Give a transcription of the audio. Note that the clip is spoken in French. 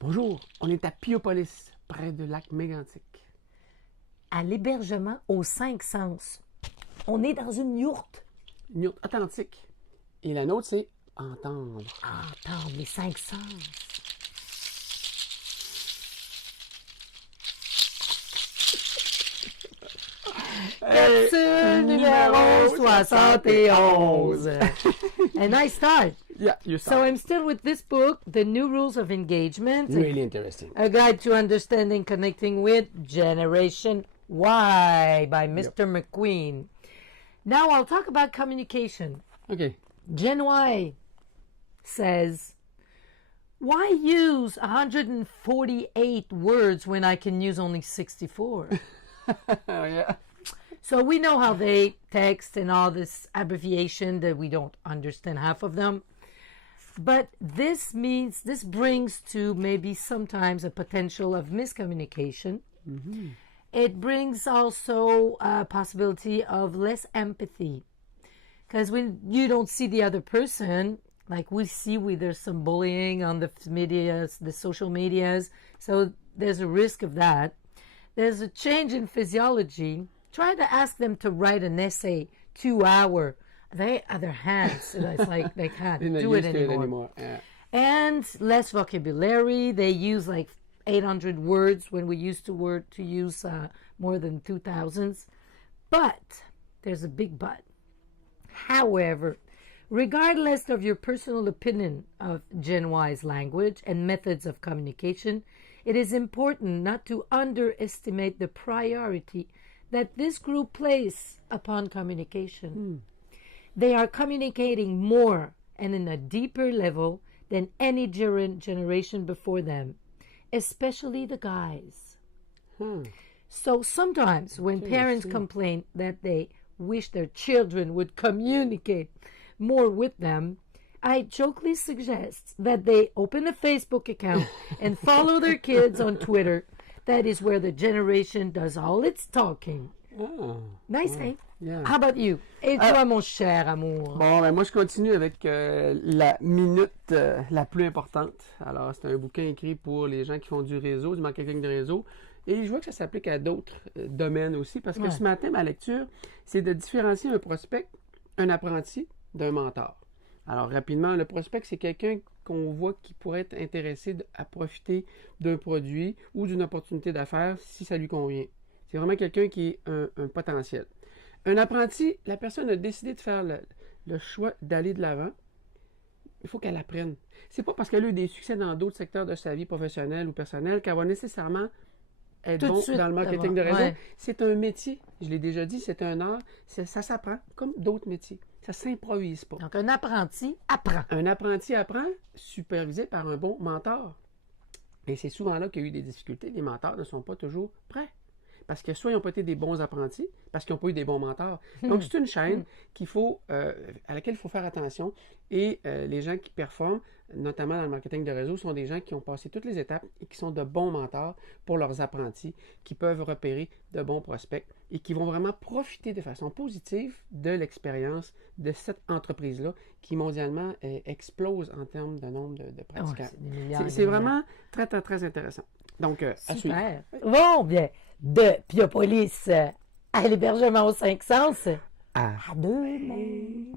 Bonjour, on est à Piopolis, près du lac Mégantic. À l'hébergement aux 5 sens. On est dans une yourte. Une yourte authentique. Et la nôtre, c'est entendre. Entendre les 5 sens. Capsule numéro 71. A nice start. Yeah, you saw. So I'm still with this book, The New Rules of Engagement. Really interesting. A Guide to Understanding Connecting with Generation Y by Mr. McQueen. Now I'll talk about communication. Okay. Gen Y says, why use 148 words when I can use only 64? Oh, yeah. So we know how they text and all this abbreviation that we don't understand half of them. But this brings to maybe sometimes a potential of miscommunication. Mm-hmm. It brings also a possibility of less empathy. Because when you don't see the other person, like we see there's some bullying on the medias, the social medias, so there's a risk of that. There's a change in physiology. Try to ask them to write an essay, 2 hour. They have their hands. It's like they can't do it anymore. Yeah. And less vocabulary. They use like 800 words when we used to use more than 2,000. But there's a big but. However, regardless of your personal opinion of Gen Y's language and methods of communication, it is important not to underestimate the priority that this group places upon communication. They are communicating more and in a deeper level than any generation before them, especially the guys. So sometimes when parents complain that they wish their children would communicate more with them, I jokingly suggest that they open a Facebook account and follow their kids on Twitter. That is where the generation does all its talking. Oh. Nice, eh? Yeah. How about you? Et toi, mon cher amour? Bon, ben moi, je continue avec la minute la plus importante. Alors, c'est un bouquin écrit pour les gens qui font du réseau, du marketing de réseau. Et je vois que ça s'applique à d'autres domaines aussi, parce que ce matin, ma lecture, c'est de différencier un prospect, un apprenti, d'un mentor. Alors, rapidement, le prospect, c'est quelqu'un qu'on voit qui pourrait être intéressé à profiter d'un produit ou d'une opportunité d'affaires si ça lui convient. C'est vraiment quelqu'un qui est un potentiel. Un apprenti, la personne a décidé de faire le choix d'aller de l'avant. Il faut qu'elle apprenne. C'est pas parce qu'elle a eu des succès dans d'autres secteurs de sa vie professionnelle ou personnelle qu'elle va nécessairement être bon dans le marketing de réseau. Ouais. C'est un métier. Je l'ai déjà dit, c'est un art. Ça s'apprend comme d'autres métiers. Ça s'improvise pas. Donc, un apprenti apprend. Un apprenti apprend, supervisé par un bon mentor. Et c'est souvent là qu'il y a eu des difficultés. Les mentors ne sont pas toujours prêts. Parce que soit ils n'ont pas été des bons apprentis, parce qu'ils n'ont pas eu des bons mentors. Donc, c'est une chaîne à laquelle il faut faire attention. Et les gens qui performent, notamment dans le marketing de réseau, sont des gens qui ont passé toutes les étapes et qui sont de bons mentors pour leurs apprentis, qui peuvent repérer de bons prospects et qui vont vraiment profiter de façon positive de l'expérience de cette entreprise-là qui mondialement explose en termes de nombre de pratiquants. C'est vraiment très, très, très intéressant. Donc, à suivre. Super. Bon, bien, de Piopolis à l'hébergement aux 5 sens. À demain.